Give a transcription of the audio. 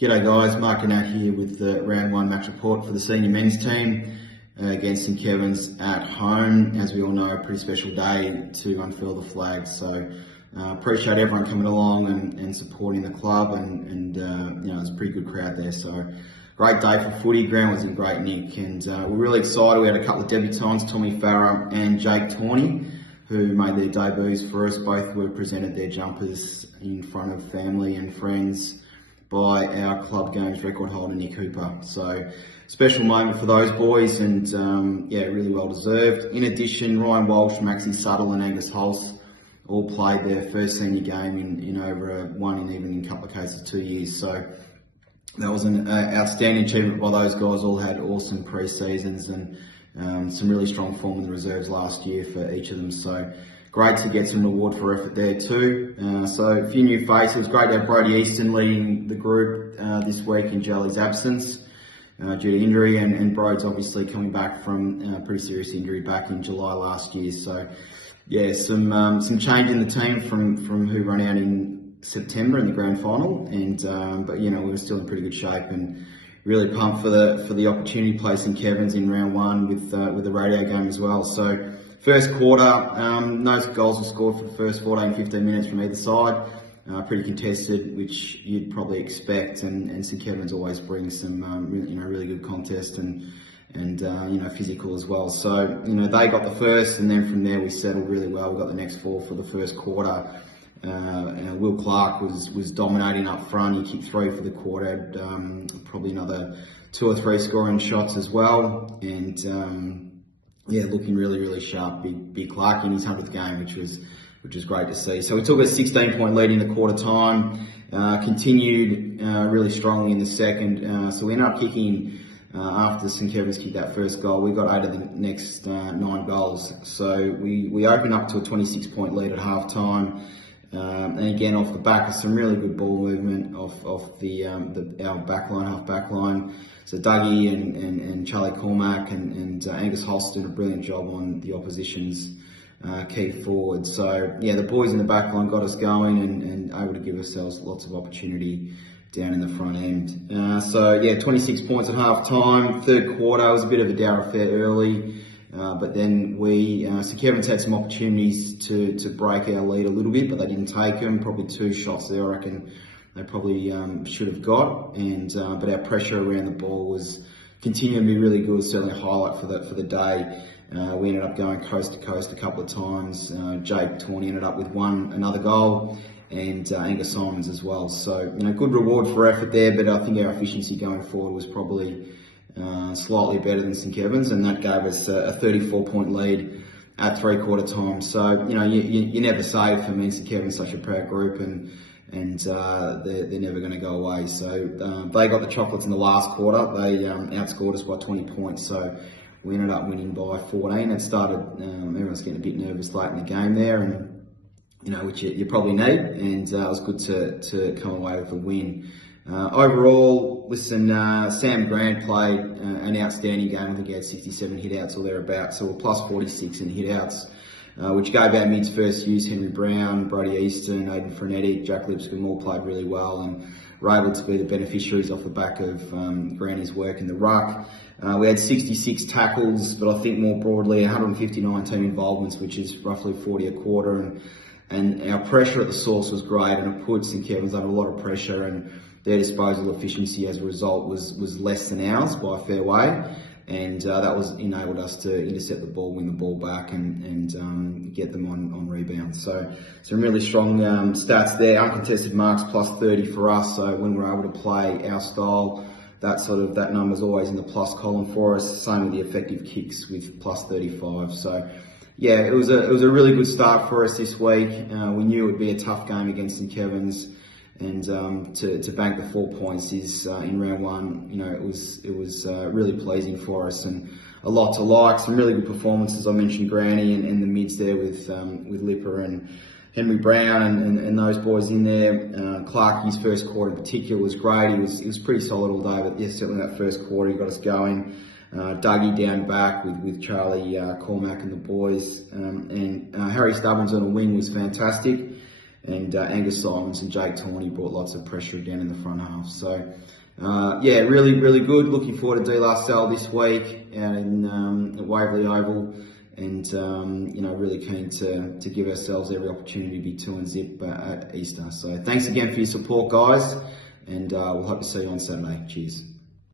G'day guys, Mark and Nat here with the round 1 match report for the senior men's team against St Kevin's at home. As we all know, a pretty special day to unfurl the flag, so appreciate everyone coming along and supporting the club, and you know, it's a pretty good crowd there, so great day for footy. Ground was in great nick, and we're really excited. We had a couple of debutants, Tommy Farah and Jake Tawney, who made their debuts for us. Both were presented their jumpers in front of family and friends by our club games record holder Nick Hooper. So special moment for those boys, and yeah, really well deserved. In addition, Ryan Walsh, Maxie Suttle and Angus Hulse all played their first senior game in over one and even in a couple of cases 2 years. So that was an outstanding achievement by those guys. All had awesome pre-seasons and some really strong form in the reserves last year for each of them. So great to get some reward for effort there too. So a few new faces. Great to have Brodie Easton leading the group this week in Jelly's absence due to injury, and Brode's obviously coming back from a pretty serious injury back in July last year. So yeah, some change in the team from who run out in September in the grand final, and but you know, we were still in pretty good shape and really pumped for the opportunity place in Kevin's in round 1 with the radio game as well. So first quarter, no goals were scored for the first 14-15 minutes from either side. Pretty contested, which you'd probably expect, and St Kevin's always brings some really good contest and you know, physical as well. So you know, they got the first, and then from there we settled really well. We got the next 4 for the first quarter. Will Clark was dominating up front. He kicked 3 for the quarter, had probably another 2 or 3 scoring shots as well, and yeah, looking really sharp. Big Clark in his 100th game, which was great to see. So we took a 16-point lead in the quarter time, continued really strongly in the second. So we ended up kicking, after St Kevin's kicked that first goal, we got 8 of the next 9 goals. So we opened up to a 26-point lead at half time. And again, off the back of some really good ball movement off our backline, half backline. So Dougie and Charlie Cormack and Angus Hulse did a brilliant job on the opposition's key forward. So yeah, the boys in the backline got us going and able to give ourselves lots of opportunity down in the front end. So yeah, 26 points at half time. Third quarter was a bit of a dour affair early. But then St Kevin's had some opportunities to break our lead a little bit, but they didn't take them. Probably 2 shots there, I reckon they probably should have got. And but our pressure around the ball was continuing to be really good. Certainly a highlight for the day. We ended up going coast to coast a couple of times. Jake Tawney ended up with another goal, and Angus Simons as well. So you know, good reward for effort there. But I think our efficiency going forward was probably slightly better than St Kevin's, and that gave us a 34-point lead at 3/4 time. So you know, you never say. For me, St Kevin's such a proud group, and they're never going to go away. So they got the chocolates in the last quarter. They outscored us by 20 points. So we ended up winning by 14. It started, everyone's getting a bit nervous late in the game there, and you know, which you probably need, and it was good to come away with a win. Overall, listen, Sam Grant played an outstanding game. I think he had 67 hitouts or thereabouts, so we're plus 46 in hitouts, which gave our mids first use. Henry Brown, Brodie Easton, Aidan Frenetic, Jack Lipscomb all played really well and were able to be the beneficiaries off the back of Granny's work in the ruck. We had 66 tackles, but I think more broadly 159 team involvements, which is roughly 40 a quarter, and our pressure at the source was great, and it put St Kevin's under a lot of pressure, and their disposal efficiency as a result was less than ours by a fair way, and that enabled us to intercept the ball, win the ball back, and get them on rebounds. So some really strong stats there. Uncontested marks plus 30 for us. So when we're able to play our style, that number's always in the plus column for us. Same with the effective kicks with plus 35. So yeah, it was a really good start for us this week. We knew it would be a tough game against St Kevin's. And to bank the 4 points is in round 1, you know, it was really pleasing for us, and a lot to like. Some really good performances. I mentioned Granny and the mids there with Lipper and Henry Brown and those boys in there. Clark, his first quarter in particular was great. He was pretty solid all day, but yeah, certainly that first quarter he got us going. Dougie down back with Charlie Cormack and the boys, and Harry Stubbins on a wing was fantastic. and Angus Simons and Jake Tawney brought lots of pressure again in the front half. So yeah, really, really good. Looking forward to De La Salle this week out in at Waverley Oval, and you know, really keen to give ourselves every opportunity to be 2-0 at Easter. So thanks again for your support, guys, and we'll hope to see you on Saturday. Cheers.